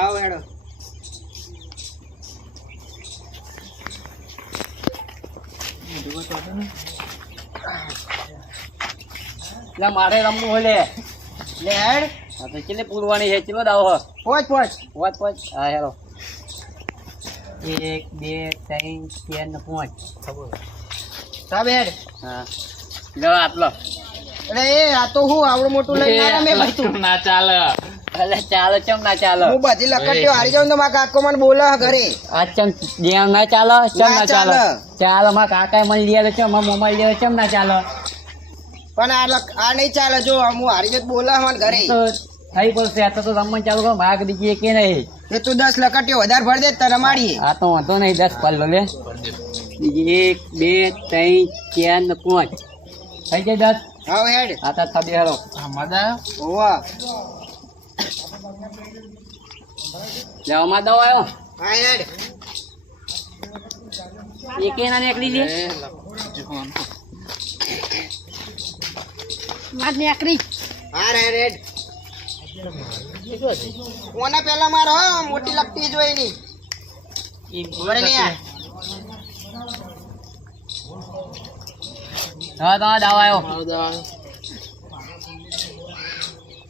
આવો હેડો મારે રમવું હોય લે હેડ હા તો કેટલી પૂરવાની છે ચલો દાવો પોચ પોચ પોચ હા હેલો 1 2 3 4 5 સાબ હેડ હા લો આટલો અરે એ આ તો હું આવડું મોટું લઈને ના રમે બધું ના ચાલે અલે ચાલે ચમ ના ચાલે હું બધી લકટીઓ હારી જાઉં તો મારા કાકો મને બોલે ઘરે આ ચમ જેમ ના ચાલે ચમ ના ચાલે ચાલે મારા કાકા મને લઈ આવે ચમ મારા મોમાં લઈ આવે ચમ ના ચાલે પણ આ નહીં ચાલે જો હું હારી જત બોલે મને ઘરે તો થઈ પડશે આ તો રમવાનું ચાલુ કરો ભાગ દીજીએ કે નહીં એ તું 10 લકટીઓ વધારે ભર દે તો રમાડીએ આ તો વાંધો નહીં 10 પાલ લે બીજી 1 2 3 4 ને 5 થઈ જાય 10 આવો હેડ આ તો થબી હેલો મજા ઓવા લેવામાં દો આવ્યો હા હેડ એક એના નીકળી લે માર નીકળી હા રેડ કોના પેલા મારો મોટી લકટી જોઈ ની બરે ને યાર હા તો દાવા આવ્યો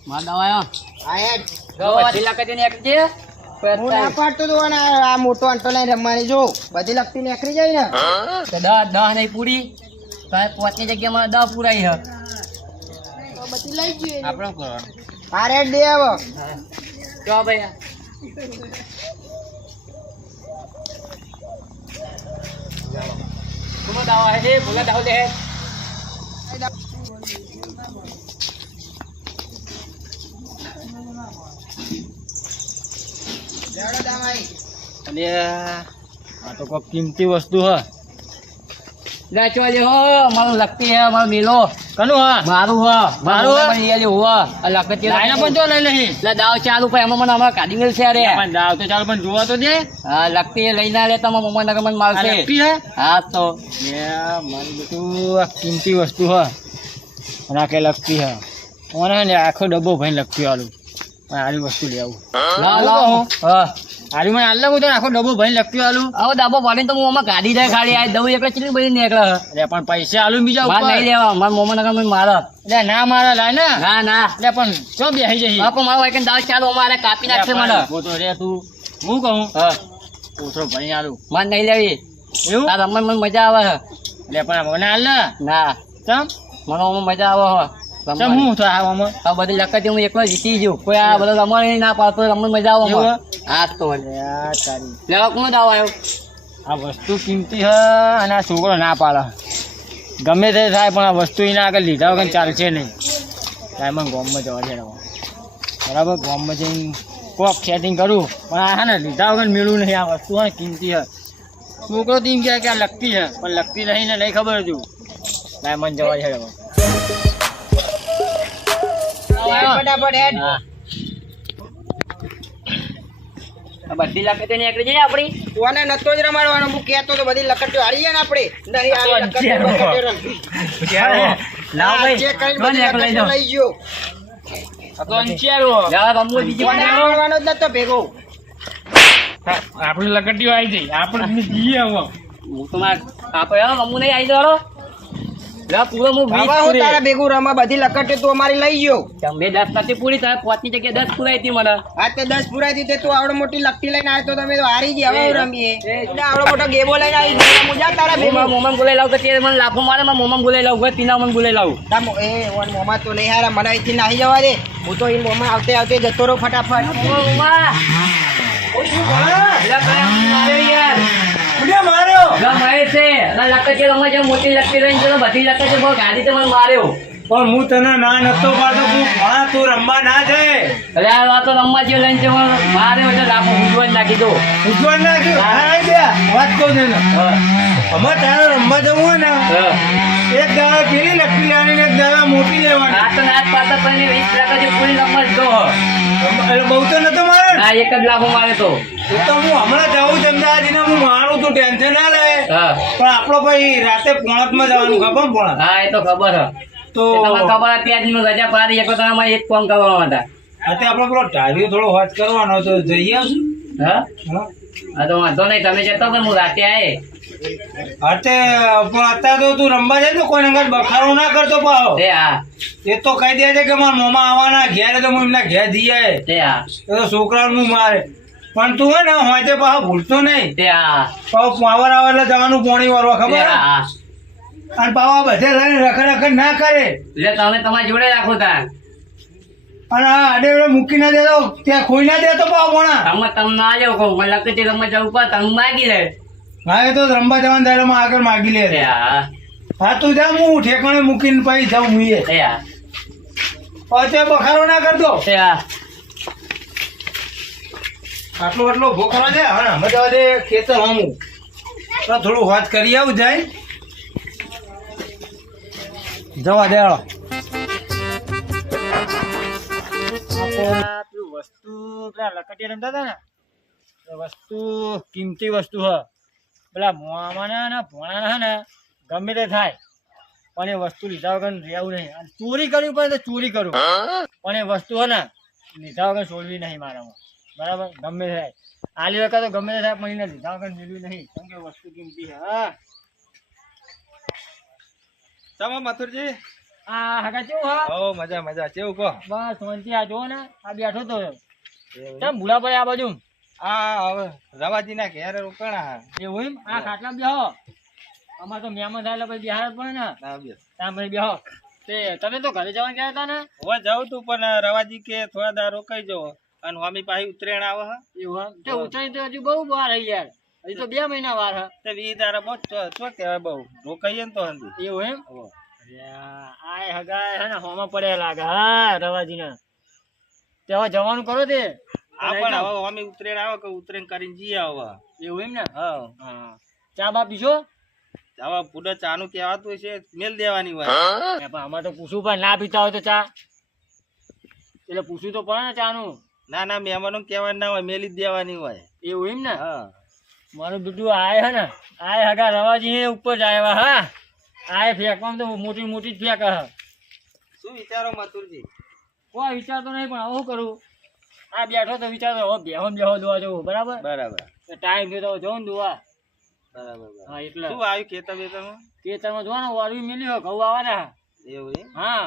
માં દાવા આવ્યો હા હેડ બધી લકતી નીકળી છે હું ના પાડતો તો આ મોટો અંટો લઈને રમવાની જો બધી લકતી નીકળી જાય ને તો 10 નહીં પૂરી પોચની જગ્યામાં 10 પૂરાઈ છે તો બધી લઈ જઈએ આપણે કરવાનું હા રેડ દે આવો જો ભાઈ तुम दावा है बोला दाव दे લેડો દામાઈ अरे आ तो कोई कीमती वस्तु है लाचो ले हो मारो लगती है मारो मिलो कनु हां मारू है ये हुआ लगती है लाइन पण तो लई नहीं ला दाव चालू पे हम मन हमारा काडी मिल से अरे पण दाव तो चालू पण जुआ तो दे हां लगती है लेना ले तो मम्मा नगर मन माल से लगती है हां तो ये मारी बेटू कीमती वस्तु है ना के लगती है ओने ने आखो डब्बो भई लगती वालू आली वस्तु ले आऊ ला हां आली में आल्ला को तो आखो डब्बो भई लगती वालू आओ डब्बो भरीने तो मम्मा गाड़ी जाए खाली आ दऊ एकला चली बड़ी निकळे अरे पण पैसे आलू बीजा ऊपर नहीं लेवा मार मम्मा नगर में मारा એટલે ના મારા લાય ને ના એટલે પણ જો બેહી જઈ આપો મારો એક દાવ ચાલો અમારે કાપી નાખશે મને તો રે તું હું કહું હા ઓછો ભણી આલું મન નહીં લેવી એવું તાર રમણ મને મજા આવે એટલે પણ મને હાલ ના ચમ મને મજા આવે ચમ હું તો આવામાં આ બધી લકતી હું એકલો જીતી જઉં કોઈ આ બધો રમણ ના પાડતો રમણ મજા આવે હા તો યાર તારી લેવા કોણ દાવ આવ્યો આ વસ્તુ કિંમતી હે અને આ છોકરો ના પાડે ગમે તે થાય પણ આ વસ્તુ એના આગળ લીધા વગર ચાલશે નહીં ડાયમંડ ગોમમાં જવા છે બરાબર ગોમમાં જઈને કોક સેટિંગ કરું પણ આ ને લીધા વગર મેળવું નહીં આ વસ્તુ હે કિંમતી હે છોકરો તો એમ કહે કે આ લગતી છે પણ લગતી નહીં ને નહીં ખબર હતું ડાયમંડ જવા છે ફટાફટ હેડ બધી લકતી નીકળી જાય આપણી કોને નતો જ રમાડવાનો હું કહેતો તો બધી લકટીઓ હારી જાય ને આપણે નહીં આ લકટીઓ રમવી લાવ ભાઈ ચેક કરીને બધી લકટીઓ લઈ ગયો આ તો અંચિયારો લા રમવો બીજી કોને રમાડવાનો જ નતો ભેગો આપણી લકટીઓ આવી જઈ આપણે જઈએ હવે હું તો માર આપણે રમવું નહીં આવી જવાનો લા પૂરો હું 20 હું તારા ભેગું રમા બધી લકટીઓ તું અમારી લઈ ગયો તમે 10 નથી પૂરી થાય 5 ની જગ્યાએ 10 પૂરાઈ હતી મને આ તે 10 પુરાઈ દીધે તું આવડો મોટી લકટી લઈને આવ્યો તો તમે તો હારી ગયા હવે રમીએ એટલે આવડો મોટો ગેબો લઈને આવી ગયો મુજા તારા ભેગું મોમન બોલાઈ લાવ કે મને લાફો મારે માં મોમન બોલાઈ લાવ ગઈ પીના મને બોલાઈ લાવ તામો એ ઓન મોમા તો નહીં હારા મને અહીંથી નાહી જવા દે હું તો ઈ મોમા આવતે આવતે જતો રહો ફટાફટ મોમા ઓ શું બોલા લા કામ માર્યો યાર ઉડ્યા માર્યો લા મારે છે લા લકતી રમવા જે મોટી લકતી રહીને તો બધી લકતી બહુ ગાડી તો મને માર્યો પણ હું તને ના નતો પાડતો તું ભણા તું રમવા ના જાય અરે આ વાતો રમવા જે લઈને જવા માર્યો એટલે લાફો ઉજવણ નાખી દો ઉજવણ નાખ્યું હા બે વાત કહું છું ને અમાર તારે રમવા જવું હોય ને એક દાડા પેલી લકડી લેવાની ને એક દાડા મોટી લેવાની આ તો નાચ પાતા પણ 20 ટકા જે પૂરી રમવા જ દો એટલે બહુ તો નતો મારે ના એક જ લાફો મારે તો તો હું હમણાં જાઉં છું અમદાવાદ હું મારું તું ટેન્શન ના લે હા પણ આપણો ભાઈ રાતે પોણતમાં જવાનું ખબર પોણત હા એ તો ખબર હે તો તમને ખબર હતી આજ રજા પાડી એક તમે એક કામ કરવા માટે તે આપણો પેલો ટાળીઓ થોડો વાત કરવાનો તો જઈએ આવશું. હા હા? હા તો વાંધો નહીં તમે જતો પણ હું રાતે આયે અતે પણ અત્યારે તો તું રમવા જાય તો કોઈ અંગત બખારો ના કરતો પાહો. તે હા એ તો કહી દે છે કે મારા મોમાં આવવાના ઘેર તો હું એમના ઘેર જઈ આય. તે હા એ તો છોકરાનું મારે પણ તું હે ને હોય તે પાછો ભૂલતો નહીં. તે હા પાછો પાવર આવે એટલે જવાનું પોણી વારવા તે ખબર હે? હા અને પાવા બધે લઈને રખડ ના કરે એટલે તમે તમારી જોડે રાખો તાર અને આ આડે મૂકી ના દેતો ત્યાં ખોઈ ના દેતો પાવ ભણા. તમે ના જાવ કહું મને લખતી રમવા જવું પડે તમે માગી લે હા એ તો રમવા જવાના દાડામાં આગળ માગી લે. તે હા હા તું જા હું ઠેકાણે મૂકીને પછી જાઉં હું એ તે હા પછી બખારો ના કરતો. તે હા આટલો આટલો ઉભો કરવા છે હવે અમે જવા દે ખેતર હમું તો થોડું વાત કરી આવું જાય જવા દે હાલો. વસ્તુ પેલા લકટિયા રમતા હતા ને એ વસ્તુ કિંમતી વસ્તુ હ પેલા મોમાના ને ભોણાના ને ગમે તે થાય પણ એ વસ્તુ લીધા વગર રહેવું નહીં. અને ચોરી કરવી પડે તો ચોરી કરું પણ એ વસ્તુ હે ને લીધા વગર છોડવી નહીં મારામાં. બરાબર ગમે તે થાય આલી વખત તો ગમે તે થાય પણ એને લીધા વગર મેળવી નહીં કેમ કે વસ્તુ કિંમતી છે. હા તમે મથુરજી આ હગા કેવું હા? ઓ મજા મજા કેવું કહો? બસ શાંતિ. આ જો ને આ બેઠો તો કેમ ભૂલા પડે આ બાજુ? આ હવે રવાજી ના ઘેર રોકાણા. એવું એમ? આ ખાટલા બેહો અમાર તો મહેમાન થાય એટલે પછી બિહાર જ પડે ને. ત્યાં પછી બેહો. તે તમે તો ઘરે જવા ગયા હતા ને? હવે જાઉં તું પણ રવાજી કે થોડા દાડા રોકાઈ જવો અને મમ્મી પાછી ઉતરેણ આવે હ. એવું હા? તે ઉતરેણ તો હજુ બહુ વાર હઈ યાર. હજી તો 2 મહિના વાર હ. તે 20 દાડા બહુ શું કહેવાય બહુ રોકાઈએ ને તો હંધી. એવું એમ? આય હગાય હે ને હોમાં પડે લાગે હા રવાજી ના. તે હવે જવાનું કરો તે. હા પણ હવે અમે ઉતરેણ આવે કે ઉતરેણ કરીને જઈએ હવે. એવું એમ ને? હા હા. ચા બા પીશો? હવે પૂડો ચા નું કહેવાતું છે મેલ દેવાની હોય. પણ આમાં તો પૂછવું પણ ના પીતા હોય તો ચા એટલે પૂછવું તો પડે ને ચા નું. ના ના મહેમાનો કહેવાનું ના હોય મેલી જ દેવાની હોય. એવું એમ ને? હા મારું બીજું આય હે ને આય હગા રવાજી હે ઉપર જ આવ્યા હા. આય ફેંકવામાં તો મોટી મોટી જ ફેંક હ. શું વિચારો મથુરજી? કોઈ વિચારતો નહીં પણ આવું કરું આ બેઠો તો વિચારતો હવે બેહો દોવા જવું. બરાબર બરાબર. ટાઈમ થયો તો જવું દોવા. બરાબર હા એટલે શું આવ્યું ખેતર બેતરમાં? ખેતરમાં જોવા વાળવી મેલ્યો ઘઉં આવવાના. એવું એમ? હા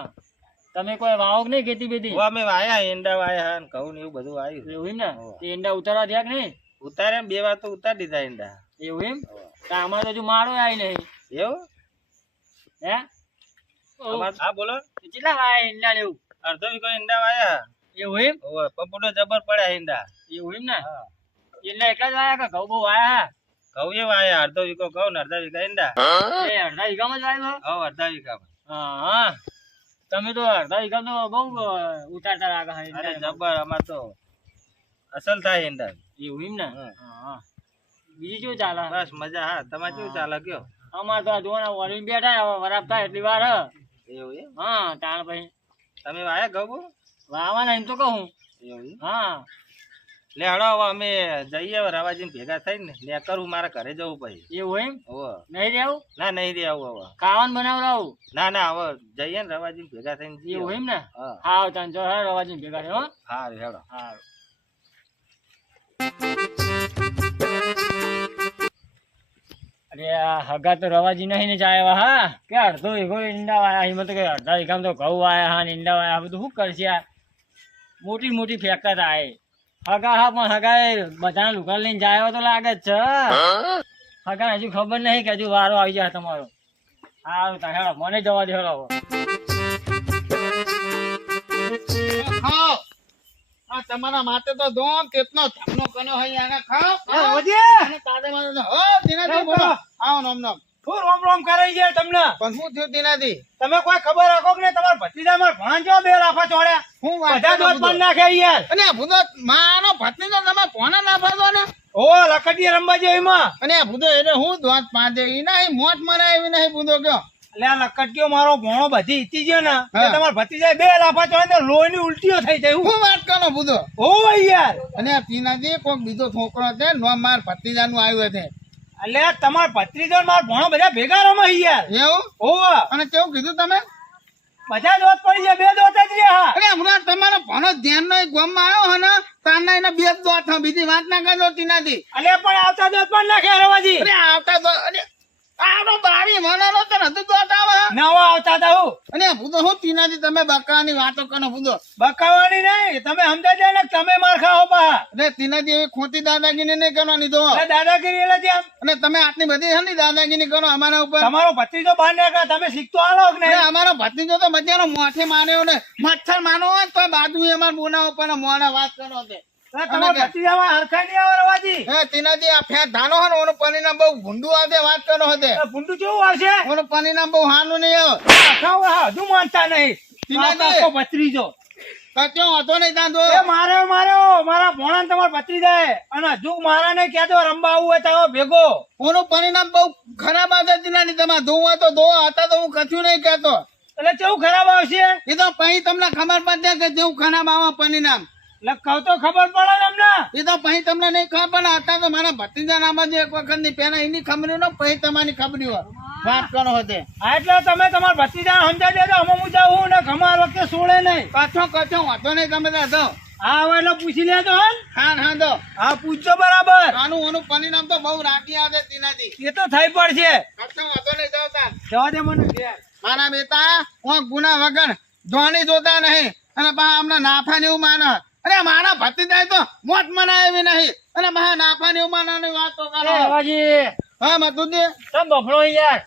તમે કોઈ વાવો કે નહીં ખેતી બેતી? અમે વાયા ઈંડા વાયા ને ઘઉં ને એવું બધું આવ્યું. એવું એમ ને? તે ઈંડા ઉતારવા થયા કે નહીં? ઉતારે 2 વાર તો ઉતારી દીધા ઈંડા. એવું એમ? તો આમાં તો હજુ માળો આવી નહીં. એવું હે? હા બોલો. કેટલા વાયા ઈંડા લેવું? અડધો વીઘો ઈંડા વાયા. એવું એમ? ઓય પપડો જબર પડ્યા ઈંડા. એવું એમ ને? હા ઈંડા એકલા જ વાયા કે ઘઉં બહુ વાયા? ઘઉં એ વાયા અડધો વીઘો ઘઉં ને અડધા વીઘા ઈંડા. એ અડધા વીઘામાં જ વાયું? હા અડધા વીઘામાં. હા તમે તો અડધા વીઘા તો બહુ ઉતારતા લાગે. અરે જબર અમાર તો અસલ થાય ઈંડા. એવું એમ ને? હા બીજું કેવું ચાલે? બસ મજા. હા તમારે કેવું ચાલે કયો? અમાર તો જોવાના વળી બેઠા હવે વરાપ થાય એટલી વાર હ. એવું એમ? હા તાણ પછી તમે વાયા ઘઉં વાવાના એમ તો કહું. એવું હા લે હડો હવે અમે જઈએ હવે રવાજી ભેગા થઈને ને કરું મારા ઘરે જવું પછી. એવું એમ? નહીં રહેવું? ના નહીં રહેવું હવે ખાવાનું બનાવડાવું. ના ના હવે જઈએ ને રવાજી ભેગા થઈને જઈએ. એવું એમ ને? હા તાન જો રવાજી ભેગા થયો. હા હેડો. હા અરે આ હગા તો રવાજી નહીં ને જાય હા કે અડધો વીઘો ઈંડા વાયા એમાં તો કે અડધા વીઘામાં તો ઘઉં વાયા હા ને ઈંડા વાયા બધું શું કરશે આ મોટી મોટી ફેંકતા થાય હગા. હા પણ હગા બધા લુગા લઈને જાય તો લાગે જ છે. હગા હજુ ખબર નહીં કે હજુ વારો આવી જાય તમારો. સારું તા હેડો મને જવા દે હેડો. તમારા માટે તો દોમ તેટનો થાપનો કનો હોય આને ખાવ અને તાદે હો દિનાથી બોલો આવો નોમ નોમ શું રોમ રોમ કરાઈ જાય તમને? પણ શું થયું દિનાથી? તમે કોઈ ખબર રાખો કે નહીં? તમારા ભત્રીજા માર ભાણજો બે લાફા ચોડ્યા. હું વાત બધા દોત પણ નાખે યાર. અને આ ભૂતો માનો ભત્રીજો તમે ફોન ના ફાદો ને ઓ લકડીયા રમવા જાય એમાં. અને આ ભૂતો એટલે હું દોત પાંદે ઈ ના મોટ મરાય એવી નહીં ભૂતો કયો. એટલે આ લકડીયો મારો ભોણો બધી ઈતી ગયો ને તમારા ભત્રીજા બે લાફા ચોડે તો લોહીની ઉલટીઓ થઈ જાય. હું વાત કરો ભૂતો? ઓ યાર અને આ તીનાથી કોઈક બીજો છોકરો છે નો માર ભત્રીજાનું આવ્યું છે. એટલે તમારા ભત્રીજો મારો ભોણો બધા ભેગા રમે યાર. એવું? ઓ અને કેવું કીધું તમે? બધા દોત પડી ગયા, બે દોત જ રહ્યા. અરે હમણાં તમારો ભણો ધ્યાન નો ગામમાં આવ્યો હે ને તારના એને બે જ દોત હે, બીજી વાત ના કરજો તીનાથી. અલે પણ આવતા દોત પણ નાખ્યા રવાજી. અરે આવતા દોત અરે આવડો બારી મનાનો તો નથી દોત આવે નવા આવતા હતા હું. અને ભૂદો હું તીનાથી તમે બકરાની વાતો કરો ભૂદો. બકાવાની નહીં, તમે સમજાય જાય ને તમે માર ખાઓ પા. અરે તીનાથી એવી ખોટી દાદાગીરી નહીં કરવાની તો. અરે દાદાગીરી એટલે જેમ અને તમે આટલી બધી છે ને દાદાગીરી કરો અમારા ઉપર. તમારો ભત્રીજો બહાર નીકળ્યા, તમે શીખતો આલો કે અરે નહીં? અમારો ભત્રીજો તો બજારો મોઠે માર્યો ને મચ્છર માનો હોય તો બાજુ એમાં બોના ઉપર મોડા વાત કરો તે. અરે તમારા ભત્રીજામાં હરખાઈ નહીં આવે રવાજી. હે તીનાથી આ ફેર ધાનો હોય ને ઓનું પરિણામ બહુ ભૂંડું આવે વાત કરો હતે. અરે ભૂંડું કેવું આવશે? ઓનું પરિણામ બહુ હાનું નહીં આવે. ખાવ હા, હજુ માનતા નહીં. તીનાજી. આખો ભત્રીજો કચ્યો હતો નહીં તાંધો. એ માર્યો મારા ભોણા તમારા ભત્રીજાએ. અને હજુ મારા ને કહેતો રંબા આવું હોય તો આવો ભેગો. ઓનું પરિણામ બહુ ખરાબ આવે તીનાથી. તમે ધોવા તો ધો હતા તો હું કશું નહીં કહેતો. એટલે કેવું ખરાબ આવશે? એ તો પછી તમને ખબર પડશે કે જેવું ખરાબ આવે પરિણામ. એટલે કહું તો ખબર પડે ને અમને. એ તો પછી તમને નહીં ખબર પડે. હતા તો મારા ભત્રીજા નામાં જ એક વખત ની પેલા એની ખબરી નો પછી તમારી ખબરી હોય વાત કરો હતે. હા, એટલે તમે તમારા ભત્રીજાને સમજાવી દેજો. અમે હું જાઉં ને અમાર વખતે છોડે નહીં. કચ્છો વાંધો નહીં તમે ત્યાં દો. હા હવે એટલે પૂછી લેજો હો ને. હા દો. હા પૂછજો બરાબર. આનું ઓનું પરિણામ તો બહુ રાખી આવે તીનાથી. એ તો થઈ પડશે. કચ્છો વાંધો નહીં જાવ તાર. જવા દે મને ઘેર. મારા બેટા હું ગુના વગર જોવાની જોતા નહીં અને પા હમણાં નાફા ને એવું માને. અરે મારા ભત્રીજાએ તો મોત મનાય એવી નહીં અને પા નાફા ને એવું માનવાની વાત તો એ કરો. રવાજી, હા મતુજી. તમે બફળો યાર.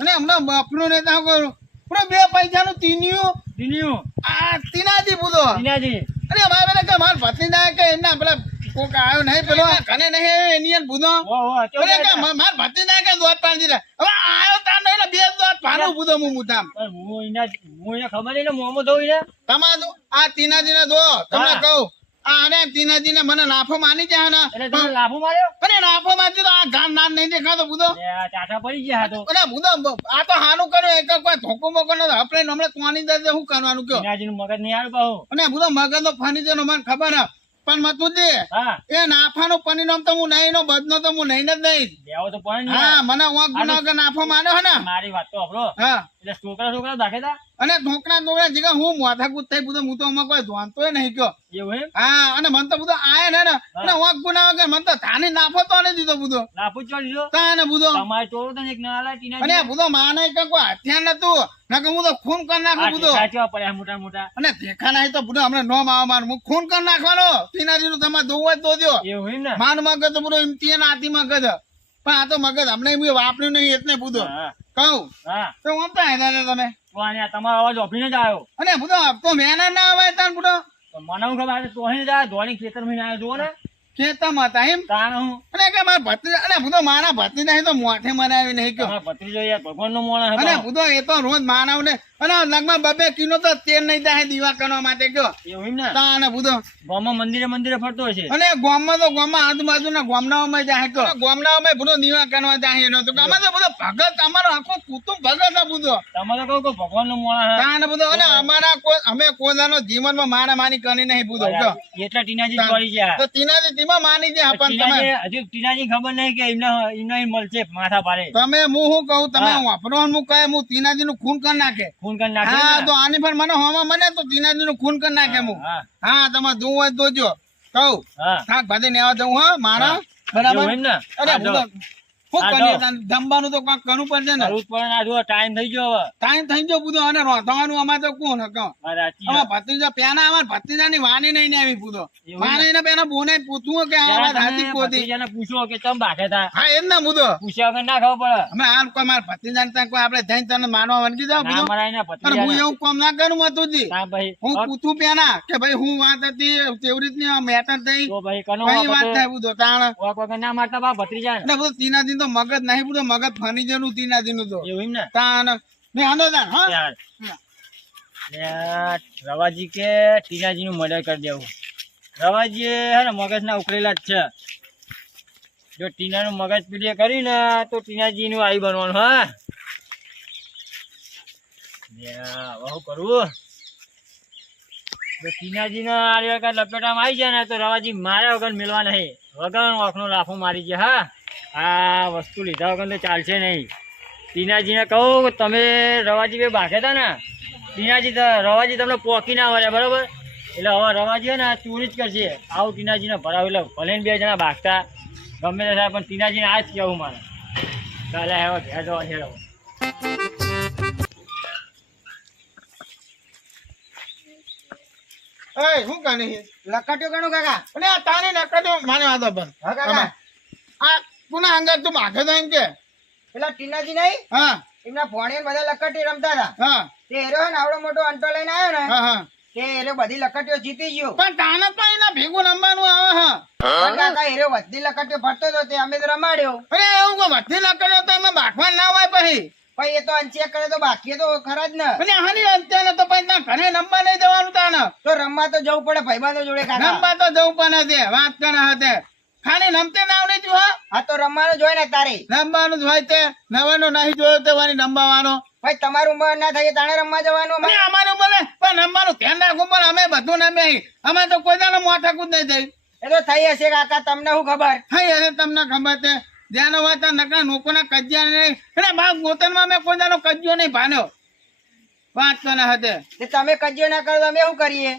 અને હમણાં બફલું ને ત્યાં કરું પણ 2 પૈસાનું તીનિયું દિન્યું. આ તીનાથી પૂછો. દિનાજી. અરે મારા બેટા કે મારા ભત્રીજાએ કે એમના પેલા કોક આવ્યો નહીં પેલો ઘરે નહીં આવ્યો એની યાર પૂછો. હો કેવું અરે કે થાય? મારા ભત્રીજાએ કે દોત પાડી દીધા. હવે આવ્યો તાર નહીં ને 2 દોત પાડું પૂછો હું મુદ્દામ. હું એને ખબર નહીં ને મોહમ્મદ હોઈ ને. તમારું આ તીનાજીને જો તમને હા. કહું આ અરે તીનાજીને મને નાફો માની જાય ને એટલે તમે લાફો માર્યો? અરે નાફો મારતી તો આ ગામ નાન નહીં દેખાતો બુધો. એ આ ચાટા પડી ગયા તો. અરે બુધો આ તો હાનું કર્યું એક કોઈ ધોકો મોકો નથી આપણે હમણાં કોની દે શું કરવાનું કયો. દિનાજીનું મગજ નહીં આવ્યું પાછું. અને બુધો મગજ નો ફર્નિચર નો મને ખબર હે પણ મતુજી હા, એ નાફાનું પરિણામ તો હું નહીં નો બદનો તો હું નહીં જ નહીં. લેવો તો પડે ને. હા મને વાંક ગુના વગર નાફો માન્યો હે ને. મારી વાત તો સાંભળો. હા એટલે છોકરા દાખેતા અને ઢોકળા જીગા હું માથાકૂટ થઈ બધું હું તો આમાં કોઈ ધોનતોય નહીં કયો. એવું એમ? હા અને મને તો બધું આયા ને અને વાંક ગુના વગર મને તો થાની નાફો તો નહીં દીધો બધો લાફો જ દીધો. તાને બધો. તમારે ચોરો તો એક ના આલા ટીનાજી. અને બધો માને કે કોઈ હથિયાર નતું નકર હું તો ખૂન કરી નાખું બધો. સાચવા પડ્યા મોટા મોટા. અને દેખા નહીં તો બધું હમણાં નોમ આવવા મારું હું ખૂન કરી નાખવાનો. તીનાજી નું તમારે જોવું જ દો એવું એમ ને? માન મગજ તો બધું ઇમ્તિયાન આતી મગજ પણ આ તો મગજ હમણાં મેં વાપર્યું નહીં એટલે બધો હા, કહું હા. તો આમ તો હેરાન તમે. તો આ તમારો અવાજ ઓફીને જ આવ્યો. અને બધો તો મહેનત ના આવે તાન બધો તો મને હું ખબર તો અહીં જ આવ્યો. ધોની ખેતરમાં આવ્યો જુઓ ને. ખેતરમાં હતા એમ. તાણ હું અને કે મારા ભત્રીજા અને બધો મારા ભત્રીજા તો મોઠે મનાવી નહીં કયો. તમારા ભત્રીજો યાર ભગવાનનો મોણા હે અને બાપ. બધો એ તો રોજ માનવ ને અને લગભગ 2 કિલો તો તેલ નહીં થાય દીવા કરવા માટે કયો. એવું એમ ને? તાને બધો ગામમાં મંદિરે ફરતો હશે. અને ગામમાં તો ગામમાં આજુબાજુના ગામડાઓમાં જાય કયો. ગામડાઓમાં બધો દીવા કરવા જાય એનો તો આમાં તો બધો ભગત અમારો આખો કુટુંબ ભગત આ બધો. તમે તો કહો કે ભગવાનનો મોણા હે. તાને બધો અને અમારા કોઈ અમે કોઈનો જીવનમાં મારામારી કરી નહીં બધો કયો. એટલા ટીનાજી જ પડી ગયા. તો તીનાથી તેમાં માની જાય પણ તમે હજુ ટીનાજી ખબર નહીં કે એમને મળશે માથા ભારે. તમે હું શું કહું તમે હા. વાપરો હું કહે હું તીનાજી નું ખૂન કરી નાખે. ખૂન કરી નાખે હા ને? તો આની પર મને હોમાં મને તો તીનાજી નું ખૂન કરી નાખે હું. હા, હા તમારે જોવું હોય તો જો કહું હા. શાકભાજી લેવા જવું હા મારા એવું બરાબર. એમ ને? અરે હા, હું જો. તો શું હા, કરીએ જો. તાન જમવાનું તો કાંઈક કરવું પડશે ને. કરવું જ પડે ને. આ જુઓ ટાઈમ થઈ ગયો હવે. ટાઈમ થઈ ગયો બધું અને રોધવાનું અમારે તો કોણ કહો હા, સાચી અમાર વાત. ભત્રીજા પેના અમાર ભત્રીજાની વાની નહીં ને આવી પૂછો એવું મારે એને પેલા બોને પૂછવું કે આ જરા વાત તમે હાચી ખોટી. ભત્રીજાને પૂછો કે ચમ બાકે તા. હા એમ ના મુદ્દો પૂછ્યા વગર ના ખબર પડે. અમે હાલ કોઈ મારા ભત્રીજાને ત્યાં કોઈ આપણે જઈને તને માનવા વળગી જાવ ના બધું. મરાય ને અને હું ભત્રીજાને. એવું કામ ના કરું મતુજી. ના ભાઈ. હું પૂછું પેલા કે ભાઈ હું વાત હતી તેવી રીતની મેટર થઈ તો ભાઈ કનો કઈ વાત વખતે થાય બધું તાણ વાક વગર ના મારતા બા ભત્રીજાને. એટલે બધું તીનાજી તો મગજ નહીં બધું મગજ ફની જેનું તીનાજી નું તો એવું એમ ને? તાણ મેં આનો તાણ હા યાર. યાર, રવાજી કે ટીનાજી નું મર્ડર કરી દેવું. રવાજી હે ને મગજ ના ઉકળેલા જ છે. જો ટીના નું મગજ પીડીએ કરી ને તો ટીનાજી નું આવી બનવાનું. હા યાર, હવે શું કરવું? જો ટીનાજી ને લપેટામાં આવી જાય ને તો રવાજી માર્યા વગર મિલવા નહીં. વગર આંખનો લાફો મારી ગયા. હા, આ વસ્તુ લીધા વગર તો ચાલશે નહીં. ટીનાજીને કહું કે તમે રવાજી બે બાકે હતા ને ટીનાજી રવાજી તમને પોકી ના વળે બરોબર, એટલે હવે રવાજી હે ને ચોરી જ કરશે. આવું ટીનાજીને ભરાવ એટલે ભલે ને 2 જણા ભાગતા ગમે તે થાય, પણ ટીનાજીને આ જ કહેવું મારે. ચાલે હવે ઘેર જવા છે. એ શું કાની લખટ્યો ગણો કાકા. અને આ તારી નકડ્યો માને વાતો પણ હા કાકા. આ કોના અંગર તું માગે તો એમ કે પેલા ટીનાજી નહીં, હા એમના ભોણીએ બધા લખટી રમતા હતા. હા તે હેરો ને આવડો મોટો અંટો લઈને આવ્યો ને, હા હા તે હેરો બધી લખટીઓ જીતી ગયો. પણ તાને તો એના ભેગું રમવાનું આવે હા. પણ કાકા હેરો બધી લખટીઓ ફરતો હતો તે અમે તો રમાડ્યો. અરે એવું કોઈ વધી લકડ્યો તો એમાં બાખવાન ના હોય પછી. પછી એ તો અંચિયા કરે તો બાકી તો ખરા જ ને. અને હાની અંત્યાને તો પછી તાર ઘરે રમવા નહીં જવાનું તાને. તો રમવા તો જવું પડે ભાઈબંધો જોડે કાકા. રમવા તો જવું પણ છે વાત કરે હતે ખાલી રમતે ના આવડે તું હા. હા તો રમવાનું જોઈ ને તારે. રમવાનું જ હોય તે નવાનો નહીં જોયો તે વાની રમવાનો. ભાઈ તમારું ઉંમર ના થાય તાણે રમવા જવાનું. અને અમારું બોલે પણ રમવાનું ધ્યાન રાખવું પણ અમે બધું રમે અમે તો કોઈ દાડો મોઠાકું જ નહીં થઈ. એ તો થઈ હશે કાકા, તમને શું ખબર. થઈ હશે તમને ખબર છે ધ્યાન હોય તો નકરા લોકોના કજિયા નહીં. અને મારા ગોતનમાં મેં કોઈ દાડો કજિયો નહીં ભાન્યો વાત કરે હતે. તે તમે કજ્જો ના કરો તો અમે શું કરીએ.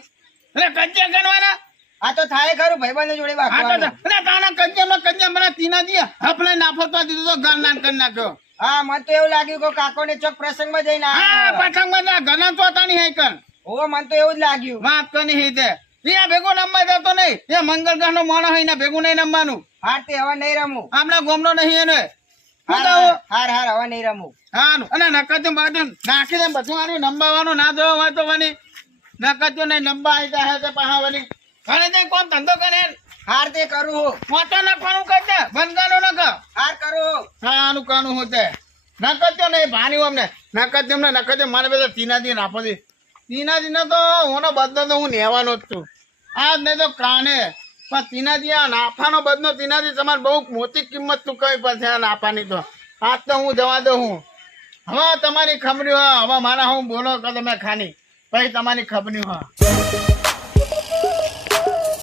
એટલે કજિયા કરવાના આ તો થાય ખરું ભાઈબંધો જોડે હા તો વાગવાનું. અને તાના કજિયા મને તીનાજી હફલે નાફરતો દીધો તો ઘર નાન કરી નાખ્યો. હા મને તો એવું લાગ્યું કે કાકો ને ચોક પ્રસંગમાં જઈને હા આવ્યા. પતંગમાં ના ઘરના ચોતાની હે કર ઓ મને તો એવું જ લાગ્યું. વાત કરી હે તે એ ભેગો નંબર જતો નહીં. એ મંગળ ગ્રહ નો મોણો હોય ને ભેગું નહીં રમવાનું. હાર તે હવે નહીં રમું. આપણા ગોમનો નહીં એને શું હાર કહું? હાર હાર હવે નહીં રમું. હાનું અને નકર બાજુ નાખી દે બધું આનું નંબાવાનું ના જોવા હોય તો વની નકર તો નહીં નંબા આવી જાય તો પાહા વની ઘરે જઈ કોમ ધંધો કરે હાર તે કરું હું. મોટો નખવાનું કરજે બંધગાનો નખ હાર કરું. હા આનું કાનું હોતે નકર તો નહીં ભાની અમને નકર તેમને નકર તે મારે બધા તીનાજી નાખો દે તીનાજી ને તો ઓનો બદલો તો હું નેવાનો જ છું આજ નહીં તો કાને પણ તીનાજી આ નાફાનો બદલો તીનાજી તમારે બહુ મોટી કિંમત ચૂકવવી પડશે આ નાફાની તો આજ તો હું જવા દઉં હું હવે તમારી ખબરી હોય હવે મારા હું બોલો કે તમે ખાની પછી તમારી ખબરી હોય